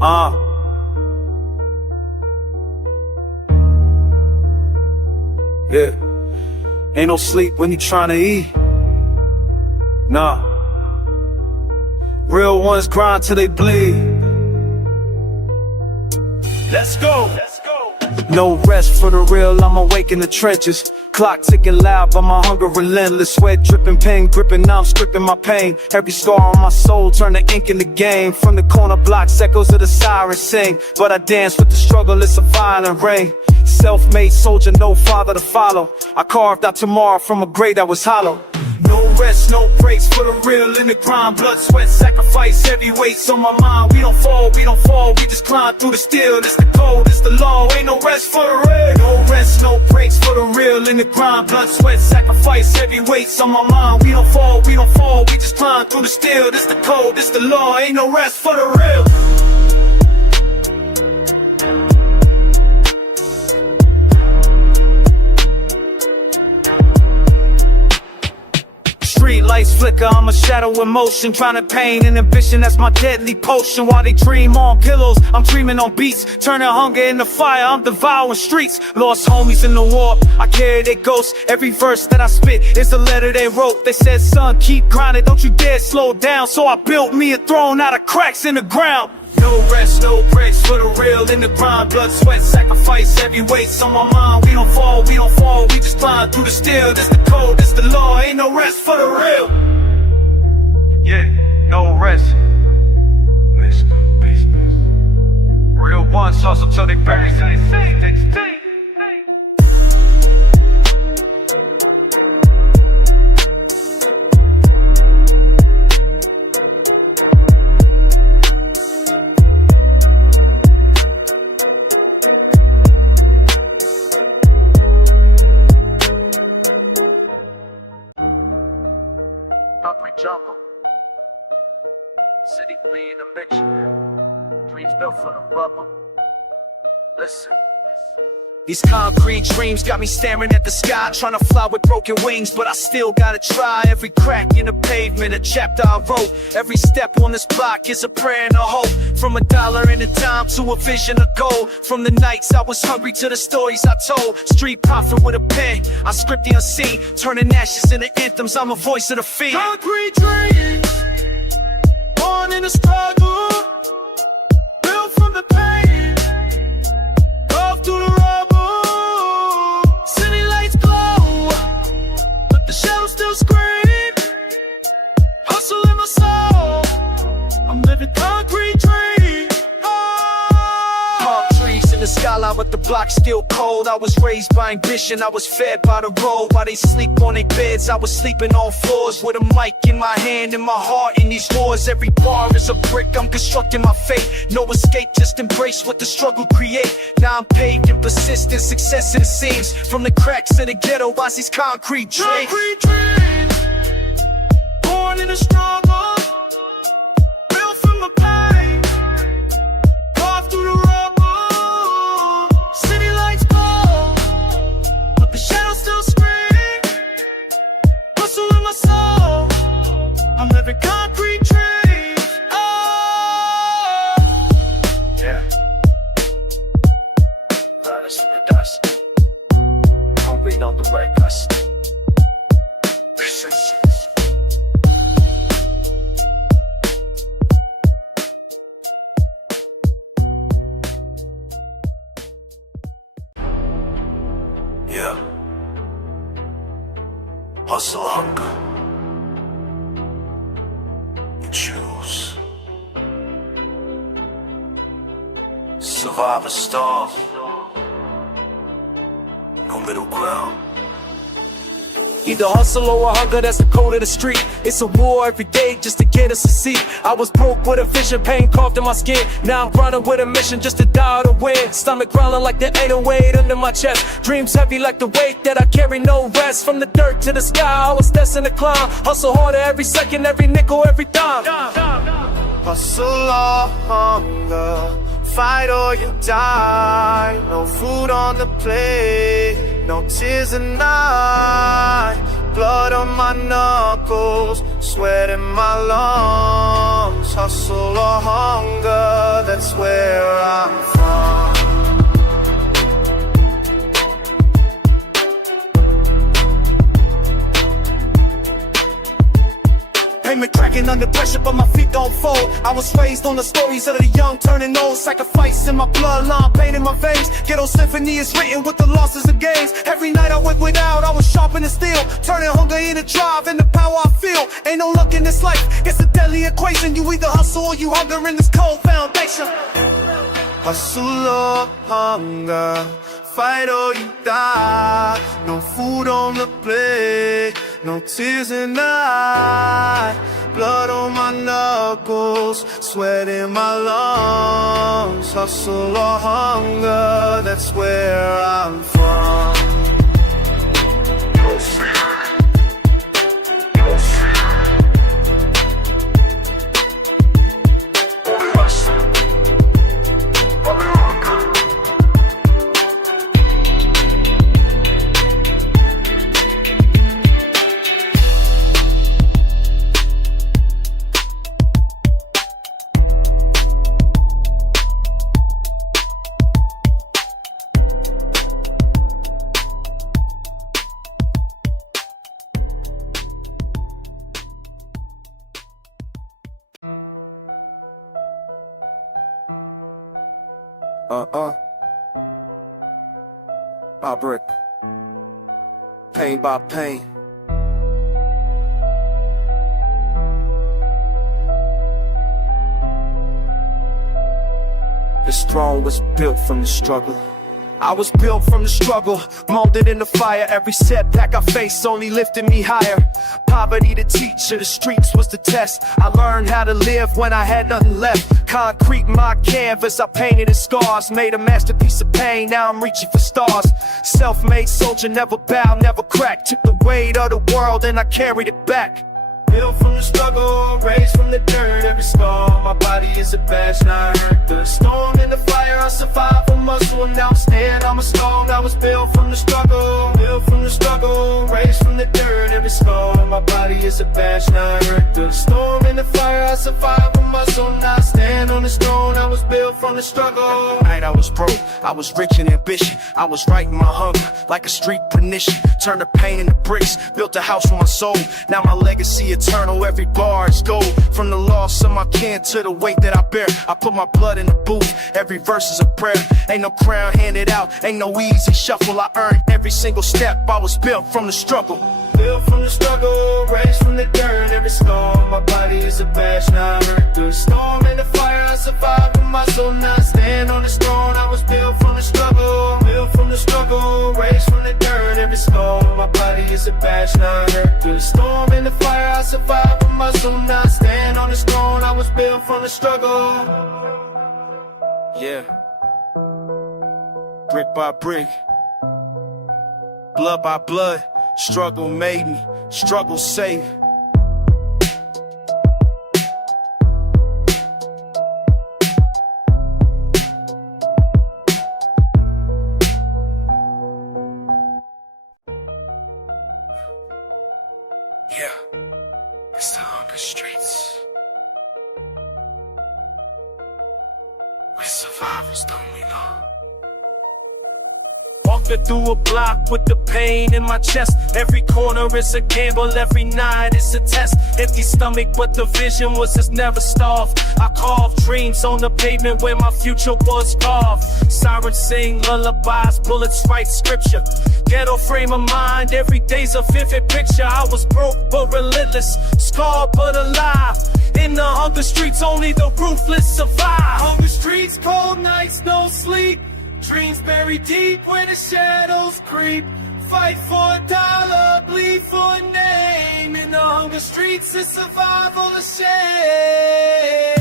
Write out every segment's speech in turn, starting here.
Uh. Yeah. Ain't no sleep when you tryna eat. Nah. Real ones grind till they bleed. Let's go. No rest for the real, I'm awake in the trenches. Clock ticking loud, but my hunger relentless. Sweat dripping, pain gripping, now I'm stripping my pain. Every scar on my soul turn to ink in the game. From the corner blocks, echoes of the sirens sing. But I dance with the struggle, it's a violent rain. Self-made soldier, no father to follow. I carved out tomorrow from a grave that was hollow. No rest, no breaks for the real in the grind. Blood, sweat, sacrifice, heavy weights on my mind. We don't fall, we just climb through the steel. This the code, this the law, ain't no rest for the real. No rest, no breaks for the real in the grind. Blood, sweat, sacrifice, heavy weights on my mind. We don't fall, we just climb through the steel. This the code, this the law, ain't no rest for the real. Street lights flicker, I'm a shadow in motion. Trying to pain and ambition, that's my deadly potion. While they dream on pillows, I'm dreaming on beats. Turning hunger into fire, I'm devouring streets. Lost homies in the war, I carry their ghosts. Every verse that I spit is a letter they wrote. They said, son, keep grinding, don't you dare slow down. So I built me a throne out of cracks in the ground. No rest, no breaks for the real in the grind. Blood, sweat, sacrifice, heavy weights on my mind. We don't fall, we just climb through the steel. This the code, this the law, ain't no rest for the real. Yeah, no rest. Real ones hustle till they bury, till they sing. Jungle. City fleeing eviction. Dreams built for the bubble. Listen. These concrete dreams got me staring at the sky, trying to fly with broken wings, but I still gotta try. Every crack in the pavement, a chapter I wrote. Every step on this block is a prayer and a hope. From a dollar and a dime to a vision of gold. From the nights I was hungry to the stories I told. Street prophet with a pen, I script the unseen, turning ashes into anthems, I'm a voice of the fiend. Concrete dreams, born in the struggle, built from the pain, carved through the rubble. City lights glow, but the shadows still scream. Hustle in my soul, I'm living concrete dreams. Palm trees in the skyline, but the block still cold. I was raised by ambition, I was fed by the road. While they sleep on their beds, I was sleeping on floors. With a mic in my hand and my heart in these wars. Every bar is a brick, I'm constructing my fate. No escape, just embrace what the struggle create. Now I'm paved in persistent success it seems. From the cracks of the ghetto, watch these concrete dreams. Concrete dreams, born in the struggle, built from the pain, carved through the rubble. City lights glow, but the shadows still scream. Hustle in my soul, I'm living concrete dreams. Oh, yeah. Riders in the dust, hungry on the right cusp. Yeah. Hustle hunger. You choose. Survive or starve. No middle ground. Either hustle or hunger, that's the code of the street. It's a war every day just to get us a seat. I was broke with a vision, pain carved in my skin. Now I'm grinding with a mission just to die to win. Stomach growling like the 808 under my chest. Dreams heavy like the weight that I carry, no rest. From the dirt to the sky, I was destined to climb. Hustle harder every second, every nickel, every dime. Hustle or hunger, fight or you die. No food on the plate, no tears at night. Blood on my knuckles, sweat in my lungs. Hustle or hunger, that's where I'm from. Pavement cracking under pressure, but my feet don't fold. I was raised on the stories of the young turning old. Sacrifice in my bloodline, pain in my veins. Ghetto symphony is written with the losses and gains. Every night I went without, I was sharpening steel. Turning hunger into drive and the power I feel. Ain't no luck in this life, it's a deadly equation. You either hustle or you hunger in this cold foundation. Hustle or hunger, fight or you die. No food on the plate, no tears in the eye. Blood on my knuckles, sweat in my lungs. Hustle or hunger, that's where I'm from. By brick, pain by pain. This throne was built from the struggle. I was built from the struggle, molded in the fire. Every setback I faced only lifted me higher. Poverty the teacher, the streets was the test. I learned how to live when I had nothing left. Concrete my canvas, I painted in scars. Made a masterpiece of pain, now I'm reaching for stars. Self-made soldier, never bow, never crack. Took the weight of the world and I carried it back. Built from the struggle, raised from the dirt. Every scar, my body is a badge, now I hurt. The storm and the fire, I survived from muscle. And now I'm standing on my stone. I was built from the struggle. Built from the struggle, raised from the dirt. Every scar, my body is a badge, now I hurt. The storm and the fire, I survived from muscle. Now I stand on this throne. I was built from the struggle. Night I was broke, I was rich in ambition. I was writing my hunger like a street pernicious. Turned the pain into bricks, built a house for my soul. Now my legacy eternal, every bar is gold. From the loss of my kin to the weight that I bear, I put my blood in the booth, every verse is a prayer. Ain't no crown handed out, ain't no easy shuffle. I earned every single step, I was built from the struggle. Built from the struggle, raised from the dirt. Every scar, my body is a badge, now I hurt. The storm and the fire, I survived with my soul. Now I stand on this throne, I was built from the struggle. Built from the struggle, raised from the dirt. Every scar, my body is a badge, now I hurt. The storm and the fire, I survived with my soul. Now I stand on this throne, I was built from the struggle. Yeah. Brick by brick, blood by blood. Struggle made me, struggle saved. Yeah, it's the hunger streets. We're survivors, don't we know? Walking through a block with the pain in my chest. Every corner is a gamble, every night is a test. Empty stomach, but the vision was just never starved. I carved dreams on the pavement where my future was carved. Sirens sing lullabies, bullets write scripture. Ghetto frame of mind, every day's a vivid picture. I was broke but relentless, scarred but alive. In the hunger streets, only the ruthless survive. Hunger streets, cold nights, no sleep. Dreams buried deep where the shadows creep. Fight for a dollar, bleed for a name. In the hunger streets, it's survival of shame.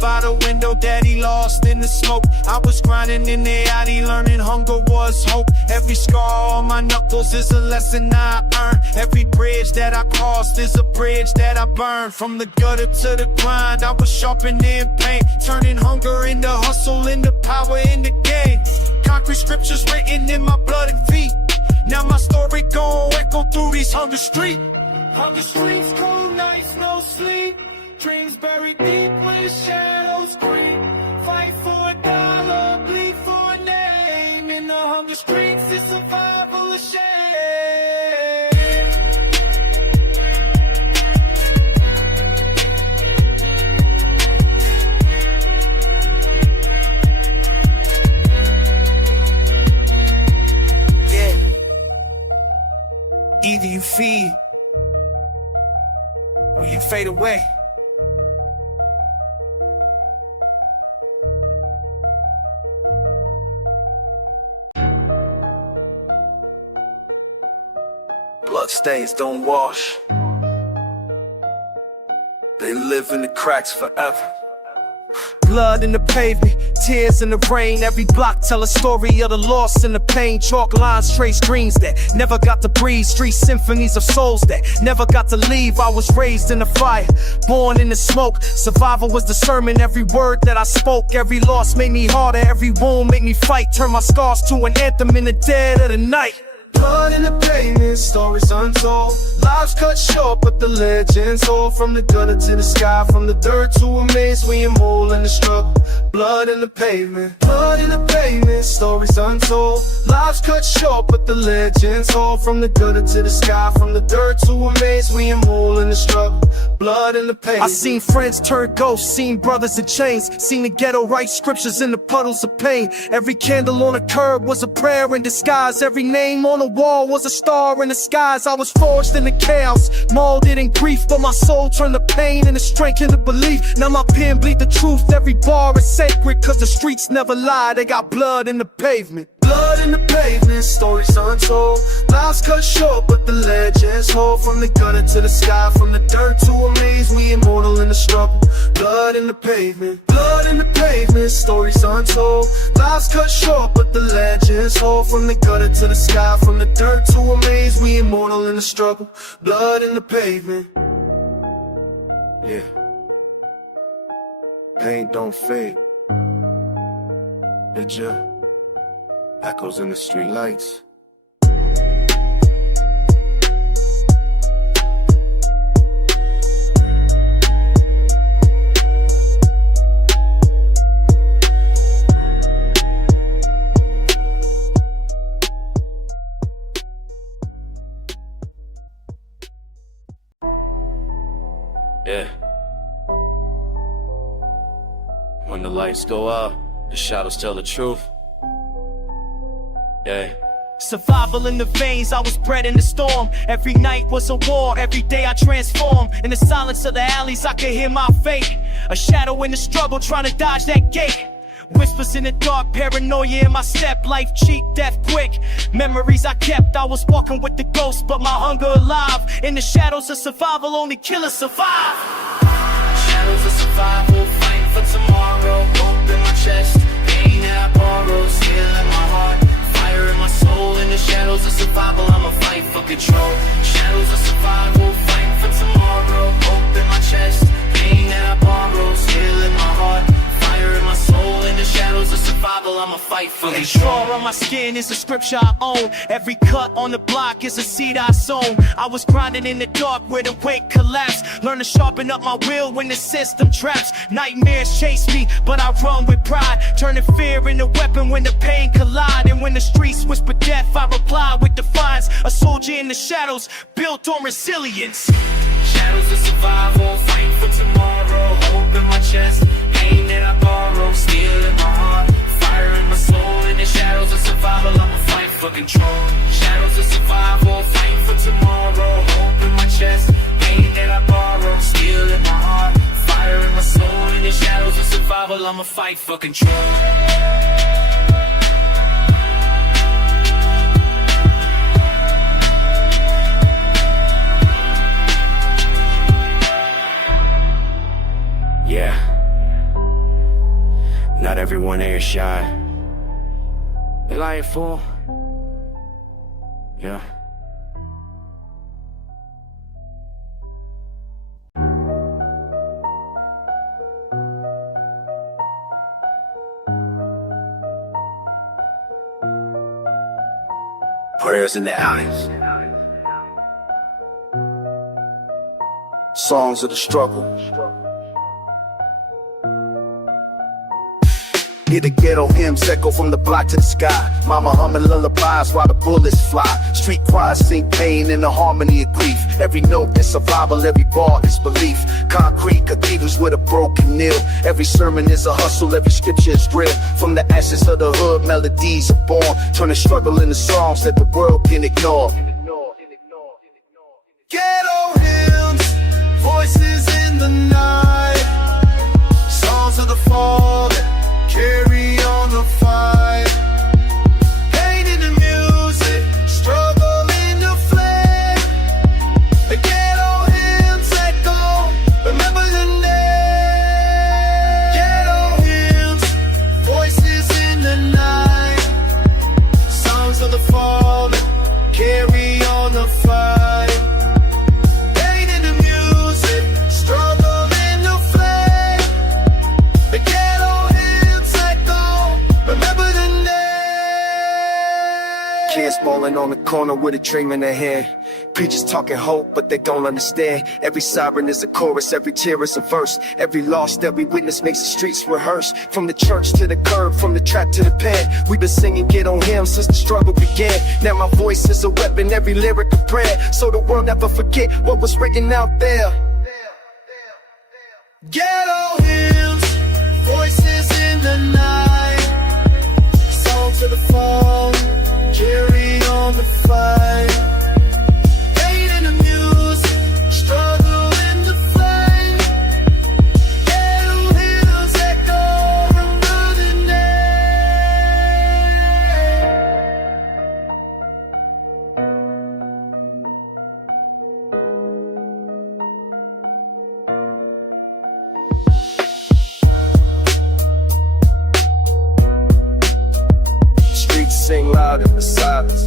By the window, daddy lost in the smoke. I was grinding in the alley, learning hunger was hope. Every scar on my knuckles is a lesson I earned. Every bridge that I crossed is a bridge that I burned. From the gutter to the grind, I was sharpening pain, turning hunger into hustle, into power, into game. sacred scriptures written in my blood and feet. Now my story gon' echo through these hunger streets. Hunger streets, cold nights, no sleep. Dreams buried deep where the shadows creep. Fight for a dollar, bleed for a name. In the hunger streets, it's survival of shame. Either you feed or you fade away. Bloodstains don't wash. They live in the cracks forever. Blood in the pavement, tears in the rain. Every block tell a story of the loss and the pain. Chalk lines trace dreams that never got to breathe. Street symphonies of souls that never got to leave. I was raised in the fire, born in the smoke. Survival was the sermon, every word that I spoke. Every loss made me harder, every wound made me fight. Turn my scars to an anthem in the dead of the night. Blood in the pavement, stories untold. Lives cut short, but the legends hold. From the gutter to the sky, from the dirt to a maze, we immortal in the struggle. Blood in the pavement, blood in the pavement, stories untold. Lives cut short, but the legends hold. From the gutter to the sky, from the dirt to a maze, we immortal in the struggle. Blood in the pavement. I seen friends turn ghosts, seen brothers in chains, seen the ghetto write scriptures in the puddles of pain. Every candle on the curb was a prayer in disguise. Every name on the wall was a star in the skies. I was forged in the chaos, molded in grief, but my soul turned to pain and the strength into belief. Now my pen bleed the truth, every bar is sacred, cause the streets never lie. They got blood in the pavement. Blood in the pavement, stories untold. Lives cut short, but the legends hold. From the gutter to the sky, from the dirt to a maze, we immortal in the struggle. Blood in the pavement, blood in the pavement, stories untold. Lives cut short, but the legends hold. From the gutter to the sky, from the dirt to a maze, we immortal in the struggle. Blood in the pavement. Yeah. Pain don't fade. It just echoes in the street lights. Yeah. When the lights go out, the shadows tell the truth. Yeah. Survival in the veins, I was bred in the storm. Every night was a war, every day I transformed. In the silence of the alleys, I could hear my fate. A shadow in the struggle, trying to dodge that gate. Whispers in the dark, paranoia in my step. Life cheap, death quick. Memories I kept, I was walking with the ghost, but my hunger alive. In the shadows of survival, only killers survive. Shadows of survival, fight for tomorrow. Hope in my chest, pain that I borrow. Steel in my heart, fire in my soul. In the shadows of survival, I'ma fight for control. Shadows of survival, fight for tomorrow. Hope in my chest, pain that I borrow. Steel in my heart, fire in my soul. In the shadows of survival, I'ma fight for control. Scar on my skin is a scripture I own. Every cut on the block is a seed I sown. I was grinding in the dark where the weight collapsed. Learn to sharpen up my will when the system traps. Nightmares chase me, but I run with pride. Turning fear into weapon when the pain collide. And when the streets whisper death, I reply with defiance. A soldier in the shadows, built on resilience. Shadows of survival, fight for tomorrow. Hope in my chest, pain that I borrow. Steel in my heart, fire in my soul. In the shadows of survival, I'ma fight for control. Shadows of survival, fight for tomorrow. Hope in my chest, pain that I borrow. Steel in my heart, fire in my soul. In the shadows of survival, I'ma fight for control. Yeah. Not everyone here shy. They lying fool. Yeah. Prayers in the alleys. Songs of the struggle. Hear the ghetto hymns echo from the block to the sky. Mama humming lullabies while the bullets fly. Street choirs sing pain in the harmony of grief. Every note is survival, every bar is belief. Concrete cathedrals with a broken nail. Every sermon is a hustle, every scripture is real. From the ashes of the hood, melodies are born. Turning struggle into songs that the world can ignore. Ghetto hymns, voices in the night. Songs of the fallen, carry on the fight. Pain in the music, struggle in the flame. The ghetto hymns echo, remember the name. Ghetto hymns, voices in the night. Songs of the fallen, carry on the fight. Pain in the music, struggle in the flame. The ghetto remember the name. Kids ballin' on the corner with a dream in their hand. Preachers talking hope, but they don't understand. Every siren is a chorus, every tear is a verse. Every loss that we witness makes the streets rehearse. From the church to the curb, from the trap to the pen, we've been singing Ghetto hymns since the struggle began. Now my voice is a weapon, every lyric a prayer, so the world never forget what was written out there. Ghetto hymns, voices in the night. Songs of the fall, carry on the fight. Pain in the music, struggle in the flame. Ghetto hymns echo, remember the sing loud in the silence.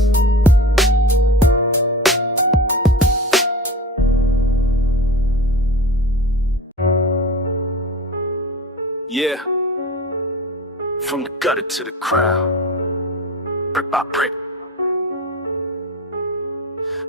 Yeah, from the gutter to the crown, brick by brick.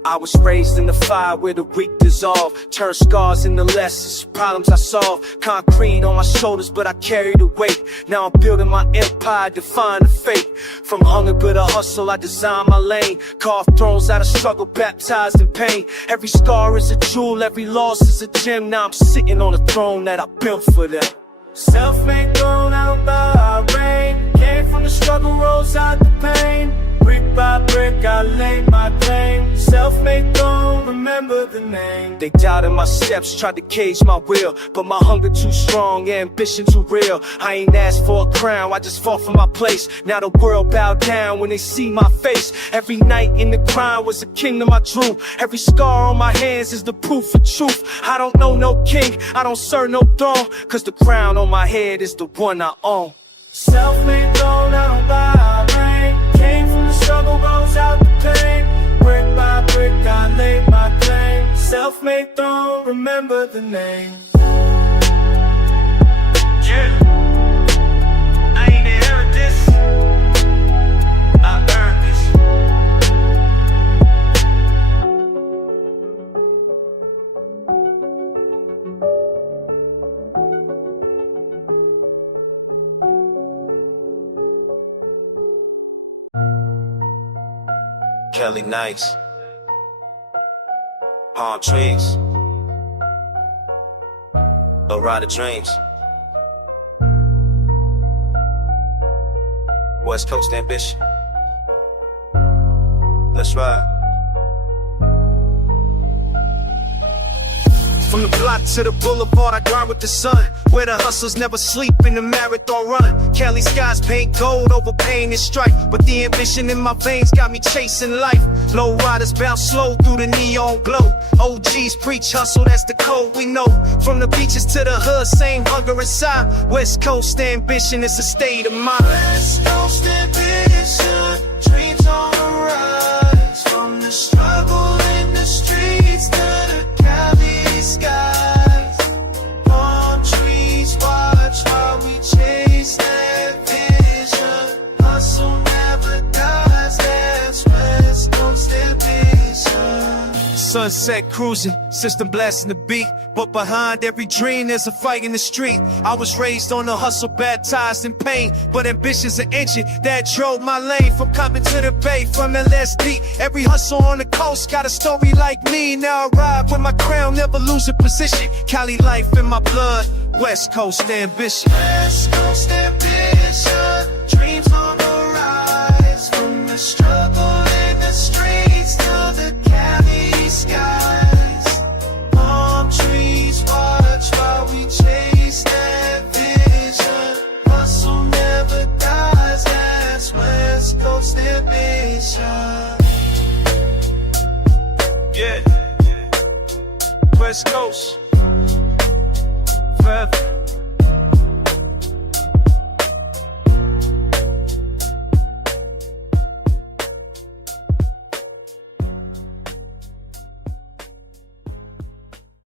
I was raised in the fire where the weak dissolve. Turn scars into lessons, problems I solve. Concrete on my shoulders, but I carry the weight. Now I'm building my empire, defying the fate. From hunger but a hustle, I design my lane. Carved thrones out of struggle, baptized in pain. Every scar is a jewel, every loss is a gem. Now I'm sitting on a throne that I built for them. Self-made, thrown out by rain. Came from the struggle, rose out the pain. Brick by brick, I laid my claim. Self-made, don't remember the name. They doubted my steps, tried to cage my will, but my hunger too strong, ambition too real. I ain't asked for a crown, I just fought for my place. Now the world bowed down when they see my face. Every night in the grind was a kingdom I drew. Every scar on my hands is the proof of truth. I don't know no king, I don't serve no throne, cause the crown on my head is the one I own. Self-made, thrown out by rain. Came from the struggle, rose out the pain. Brick by brick, I laid my claim. Self-made, don't remember the name. Yeah, I ain't inherit this, I earned this. Kelly nights, palm trees, low rider dreams, West Coast ambition. Let's ride. From the block to the boulevard, I grind with the sun. Where the hustlers never sleep in the marathon run. Cali skies paint gold over pain and strife, but the ambition in my veins got me chasing life. Low riders bounce slow through the neon glow. OGs preach hustle, that's the code we know. From the beaches to the hood, same hunger inside. West Coast ambition, it's a state of mind. West Coast ambition, dreams on the rise. From the struggle in the streets to the Cali skies. Palm trees watch while we chase that vision. Hustle never dies, that's West Coast. Sunset cruising, system blasting the beat. But behind every dream there's a fight in the street. I was raised on the hustle, baptized in pain, but ambition's an engine that drove my lane. From Compton to the Bay, from LSD. Every hustle on the coast got a story like me. Now I ride with my crown, never lose a position. Cali life in my blood, West Coast ambition. West Coast ambition.